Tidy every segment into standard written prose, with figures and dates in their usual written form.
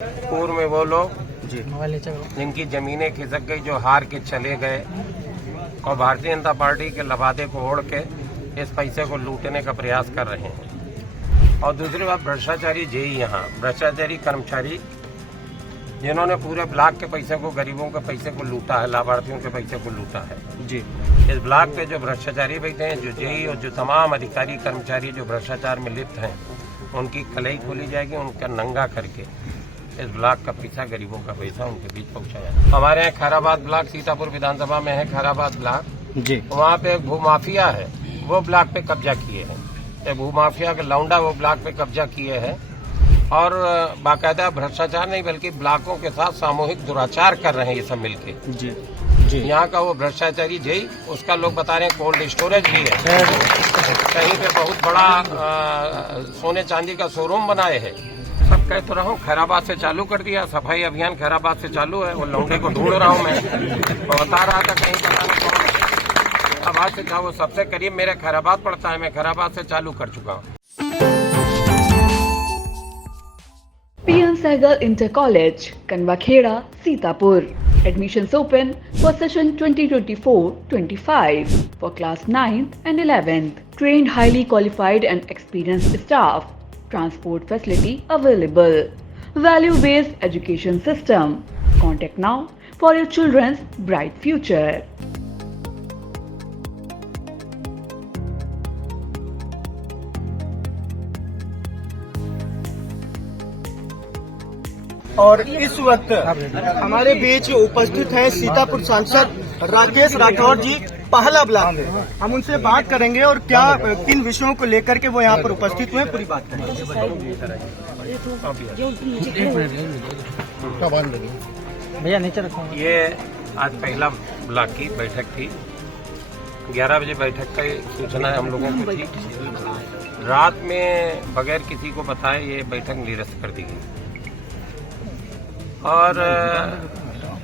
पूर्व में वो लोग जिनकी जमीनें खिसक गई, जो हार के चले गए और भारतीय जनता पार्टी के लबादे को ओढ़ के इस पैसे को लूटने का प्रयास कर रहे हैं। और दूसरी बात, भ्रष्टाचारी जेई, यहाँ भ्रष्टाचारी कर्मचारी जिन्होंने पूरे ब्लॉक के पैसे को, गरीबों के पैसे को लूटा है, लाभार्थियों के पैसे को लूटा है जी। इस ब्लॉक पे जो भ्रष्टाचारी बैठे हैं, जो जेई और जो तमाम अधिकारी कर्मचारी जो भ्रष्टाचार में लिप्त हैं, उनकी कलई खोली जाएगी, उनका नंगा करके इस ब्लॉक का पैसा, गरीबों का पैसा उनके बीच पहुंचाया। हमारे यहाँ खैराबाद ब्लॉक सीतापुर विधानसभा में है, खैराबाद ब्लॉक जी, वहाँ पे एक भूमाफिया है, वो ब्लॉक पे कब्जा किए हैं। भूमाफिया के लौंडा वो ब्लॉक पे कब्जा किए हैं और बाकायदा भ्रष्टाचार नहीं बल्कि ब्लॉकों के साथ सामूहिक दुराचार कर रहे हैं ये सब मिलके जी जी। यहाँ का वो भ्रष्टाचारी जेई, उसका लोग बता रहे हैं कोल्ड स्टोरेज भी है, कहीं पे बहुत बड़ा सोने चांदी का शोरूम बनाए है। सब कह तो रहा हूँ, खैराबाद से चालू कर दिया, सफाई अभियान खैराबाद से चालू है। वो लौंडे को ढूंढ रहा हूँ मैं, और बता रहा था कहीं पता नहीं कौन। अब आज से क्या, वो सबसे करीब मेरे खैराबाद पड़ता है, मैं खैराबाद से चालू कर चुका हूँ। PM Sehgal Inter College, Kanwakheda, Sitapur. Admissions open for session 2024-25 for class 9th and 11th. Trained, highly qualified and experienced staff. Transport facility available. Value-based education system. Contact now for your children's bright future. और इस वक्त हमारे बीच उपस्थित है सीतापुर सांसद राकेश राठौर जी, पहला block में। हम उनसे बात करेंगे और क्या किन विषयों को लेकर के वो यहाँ पर उपस्थित हुए, पूरी बात करेंगे। भैया नीचे रखो। ये आज पहला ब्लॉक की बैठक थी, 11 बजे बैठक की सूचना हम लोगों को थी। रात में बगैर किसी को बताए ये बैठक निरस्त कर दी गई। और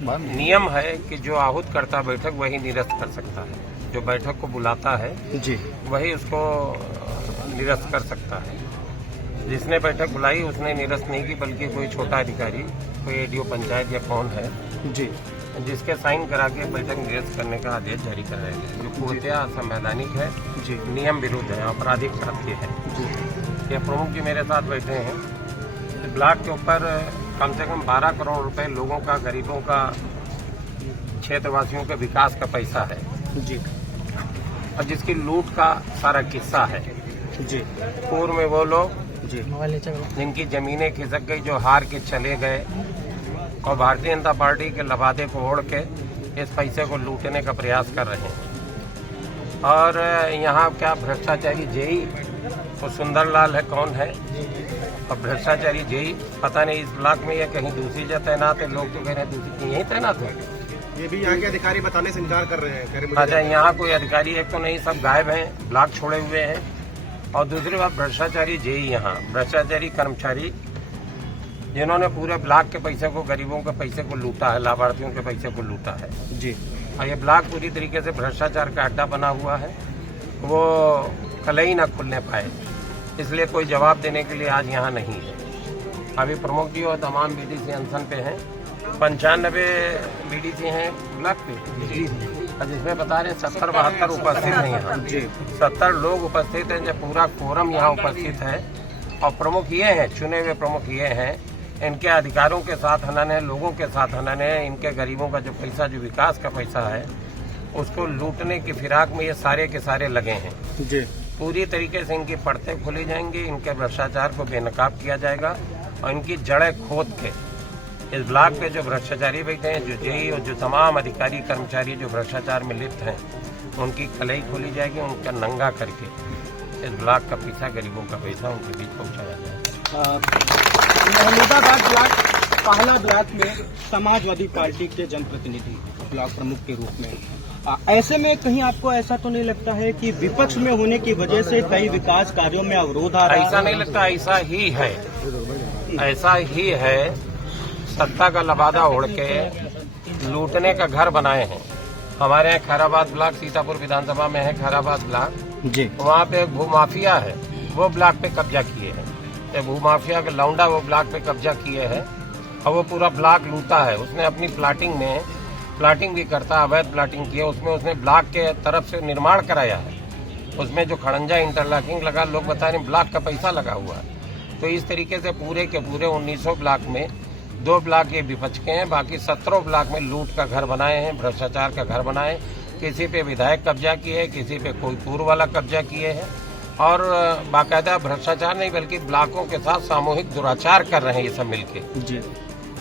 नियम है कि जो आहूत करता बैठक वही निरस्त कर सकता है, जो बैठक को बुलाता है जी वही उसको निरस्त कर सकता है। जिसने बैठक बुलाई उसने निरस्त नहीं की, बल्कि कोई छोटा अधिकारी, कोई एडीओ पंचायत या कौन है जी, जिसके साइन करा के बैठक निरस्त करने का आदेश जारी कराया गया, जो पूर्णतया असंवैधानिक है जी, नियम विरुद्ध है, आपराधिक कृत्य है जी। ये प्रमुख जी मेरे साथ बैठे हैं। ब्लॉक के ऊपर कम से कम 12 करोड़ रुपए लोगों का, गरीबों का, क्षेत्रवासियों के विकास का पैसा है जी, और जिसकी लूट का सारा किस्सा है जी। पूर्व में वो लोग जी जिनकी जमीनें खिसक गई, जो हार के चले गए और भारतीय जनता पार्टी के लबादे को ओढ़ के इस पैसे को लूटने का प्रयास कर रहे हैं। और यहाँ क्या भ्रष्टाचारी जेई, वो सुंदरलाल है, कौन है, और भ्रष्टाचारी जेई पता नहीं इस ब्लॉक में या कहीं दूसरी जगह तैनात है। लोग तो कह रहे हैं दूसरी यहीं तैनात है। ये भी यहाँ के अधिकारी बताने से इनकार कर रहे हैं। अच्छा, यहाँ कोई अधिकारी एक तो नहीं, सब गायब हैं, ब्लॉक छोड़े हुए हैं। और दूसरी बात, भ्रष्टाचारी जेई, यहाँ भ्रष्टाचारी कर्मचारी जिन्होंने पूरे ब्लॉक के पैसे को, गरीबों के पैसे को लूटा है, लाभार्थियों के पैसे को लूटा है जी। और ये ब्लॉक पूरी तरीके से भ्रष्टाचार का अड्डा बना हुआ है, वो कलई न खुलने पाए, इसलिए कोई जवाब देने के लिए आज यहाँ नहीं है। अभी प्रमुख जी और तमाम बीडीसी अनशन पे हैं। 95 बीडीसी हैं ब्लॉक पे जी, जिसमें बता रहे हैं 70-72 उपस्थित हैं यहाँ जी। 70 लोग उपस्थित हैं, जब पूरा कोरम यहाँ उपस्थित है। और प्रमुख ये हैं, चुने हुए प्रमुख ये हैं, इनके अधिकारों के साथ हनन है, लोगों के साथ हनन है। इनके गरीबों का जो पैसा, जो विकास का पैसा है, उसको लूटने की फिराक में ये सारे के सारे लगे हैं जी। पूरी तरीके से इनकी पड़तें खोली जाएंगी, इनके भ्रष्टाचार को बेनकाब किया जाएगा और इनकी जड़ें खोद के इस ब्लॉक पे जो भ्रष्टाचारी बैठे हैं, जो जेई और जो तमाम अधिकारी कर्मचारी जो भ्रष्टाचार में लिप्त हैं, उनकी कलई खोली जाएगी, उनका नंगा करके इस ब्लॉक का पैसा, गरीबों का पैसा उनके बीच पहुंचाया जाएगा। महमूदाबाद ब्लॉक, पहला ब्लॉक में समाजवादी पार्टी के जनप्रतिनिधि ब्लॉक प्रमुख के रूप में, ऐसे में कहीं आपको ऐसा तो नहीं लगता है कि विपक्ष में होने की वजह से कई विकास कार्यों में अवरोध आ रहा है? ऐसा नहीं लगता, ऐसा ही है, ऐसा ही है। सत्ता का लबादा ओढ़ के लूटने का घर बनाए हैं। हमारे यहाँ खैराबाद ब्लॉक सीतापुर विधानसभा में है, खैराबाद ब्लॉक जी, वहाँ पे एक भूमाफिया है, वो ब्लॉक पे कब्जा किए हैं। भूमाफिया के लौंडा वो ब्लॉक पे कब्जा किए हैं और वो पूरा ब्लॉक लूटा है। उसने अपनी प्लाटिंग भी करता, अवैध प्लाटिंग की है। उसमें उसने ब्लॉक के तरफ से निर्माण कराया है। उसमें जो खड़ंजा इंटरलॉकिंग लगा, लोग बता रहे ब्लॉक का पैसा लगा हुआ है। तो इस तरीके से पूरे के पूरे 1900 ब्लॉक में 2 ब्लॉक ये विपक्ष के हैं, बाकी 17 ब्लॉक में लूट का घर बनाए हैं, भ्रष्टाचार का घर बनाए। किसी पे विधायक कब्जा किए हैं, किसी पे कोई पूर्व वाला कब्जा किए हैं और बाकायदा भ्रष्टाचार नहीं बल्कि ब्लॉकों के साथ सामूहिक दुराचार कर रहे हैं ये सब मिलके जी।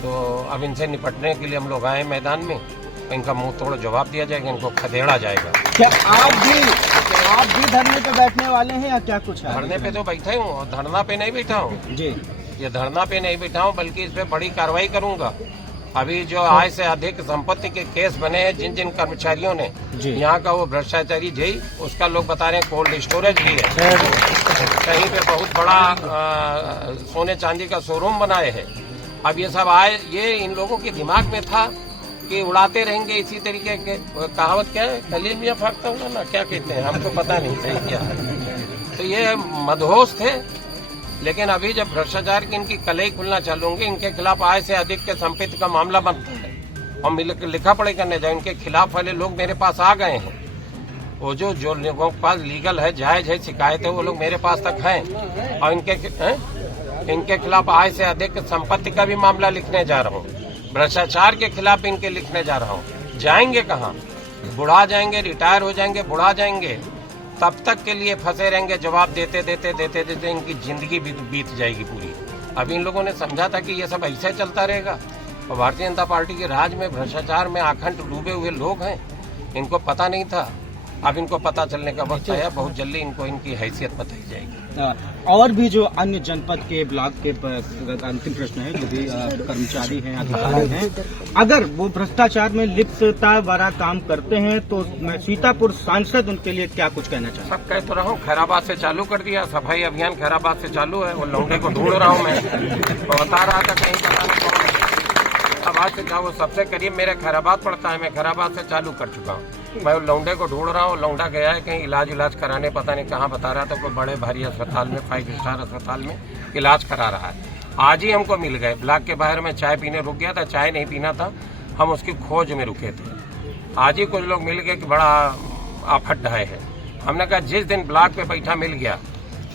तो अब इनसे निपटने के लिए हम लोग आए मैदान में। इनका मुंह तोड़ जवाब दिया जाएगा, इनको खदेड़ा जाएगा। क्या आप भी धरने पे बैठने वाले हैं या क्या कुछ है? धरने पे तो बैठा हूँ और धरना पे नहीं बैठा हूँ जी। ये धरना पे नहीं बैठा हूँ बल्कि इस पे बड़ी कार्रवाई करूंगा। अभी जो आय से अधिक संपत्ति के केस बने हैं, जिन जिन कर्मचारियों ने यहाँ का वो भ्रष्टाचारी जई, उसका लोग बता रहे हैं कोल्ड स्टोरेज भी है, कहीं पे बहुत बड़ा सोने चांदी का शोरूम बनाए हैं। अब ये सब आए, ये इन लोगों के दिमाग में था कि उड़ाते रहेंगे इसी तरीके के। कहावत क्या है, कलील में फाकता होगा ना, क्या कहते हैं, हमको पता नहीं सही क्या है। तो ये मदहोश थे। लेकिन अभी जब भ्रष्टाचार की इनकी कलई खुलना चालू होंगे, इनके खिलाफ आय से अधिक के संपत्ति का मामला बनता है और लिखा पढ़ी करने जाए, इनके खिलाफ वाले लोग मेरे पास आ गए हैं। वो जो लोगों के पास लीगल है, जायज है शिकायत है, वो लोग मेरे पास तक हैं और इनके खिलाफ आय से अधिक संपत्ति का भी मामला लिखने जा रहा हूँ। भ्रष्टाचार के खिलाफ इनके लिखने जा रहा हूँ। जाएंगे कहाँ? बुढ़ा जाएंगे, रिटायर हो जाएंगे, बुढ़ा जाएंगे, तब तक के लिए फंसे रहेंगे। जवाब देते देते इनकी जिंदगी बीत जाएगी पूरी। अब इन लोगों ने समझा था कि ये सब ऐसे चलता रहेगा और भारतीय जनता पार्टी के राज में भ्रष्टाचार में आखंड डूबे हुए लोग हैं। इनको पता नहीं था, अब इनको पता चलने का वक्त आया। बहुत जल्दी इनको इनकी हैसियत बताई जाएगी। और भी जो अन्य जनपद के ब्लॉक के अंतिम प्रश्न है, जो भी कर्मचारी हैं, अधिकारी हैं, अगर वो भ्रष्टाचार में लिप्तता वाला काम करते हैं तो मैं सीतापुर सांसद उनके लिए क्या कुछ कहना चाहूँ? सब कह तो रहा हूँ, खैराबाद से चालू कर दिया, सफाई अभियान खैराबाद से चालू है। वो लौंडे को ढूंढ रहा हूँ मैं, तो बता रहा था कहीं पता नहीं कौन है। अब आज से वो सबसे करीब मेरे खैराबाद पड़ता है, मैं खैराबाद से चालू कर चुका हूँ। मैं लौंडे को ढूंढ रहा हूँ। लौंडा गया है कहीं इलाज कराने, पता नहीं कहाँ बता रहा था, कोई बड़े भारी अस्पताल में, 5 स्टार अस्पताल में इलाज करा रहा है। आज ही हमको मिल गए, ब्लॉक के बाहर में चाय पीने रुक गया था, चाय नहीं पीना था, हम उसकी खोज में रुके थे। आज ही कुछ लोग मिल गए कि बड़ा आफत ढाए है। हमने कहा जिस दिन ब्लॉक पे बैठा मिल गया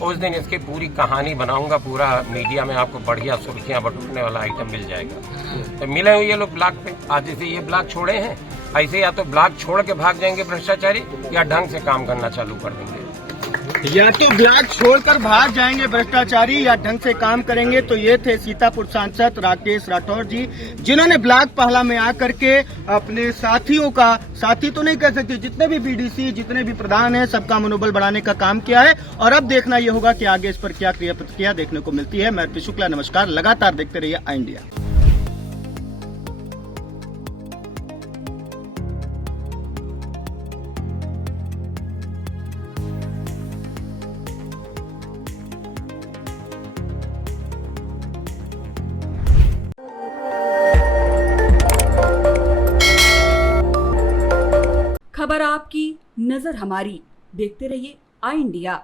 उस दिन इसकी पूरी कहानी बनाऊंगा, पूरा मीडिया में आपको बढ़िया सुर्खियां बटोरने वाला आइटम मिल जाएगा। तो मिले हुए ये लोग ब्लॉक पे, आज जैसे ये ब्लॉक छोड़े हैं, ऐसे या तो ब्लॉक छोड़ के भाग जाएंगे भ्रष्टाचारी, या ढंग से काम करना चालू कर देंगे। या तो ब्लॉक छोड़कर भाग जाएंगे भ्रष्टाचारी या ढंग से काम करेंगे। तो ये थे सीतापुर सांसद राकेश राठौर जी, जिन्होंने ब्लॉक पहला में आकर के अपने साथियों का, साथी तो नहीं कह सकते, जितने भी बीडीसी, जितने भी प्रधान हैं, सबका मनोबल बढ़ाने का काम किया है। और अब देखना यह होगा कि आगे इस पर क्या क्रिया प्रतिक्रिया देखने को मिलती है। मैं अर्पित शुक्ला, नमस्कार। लगातार देखते रहिए आई इंडिया। खबर आपकी, नजर हमारी। देखते रहिए आई इंडिया।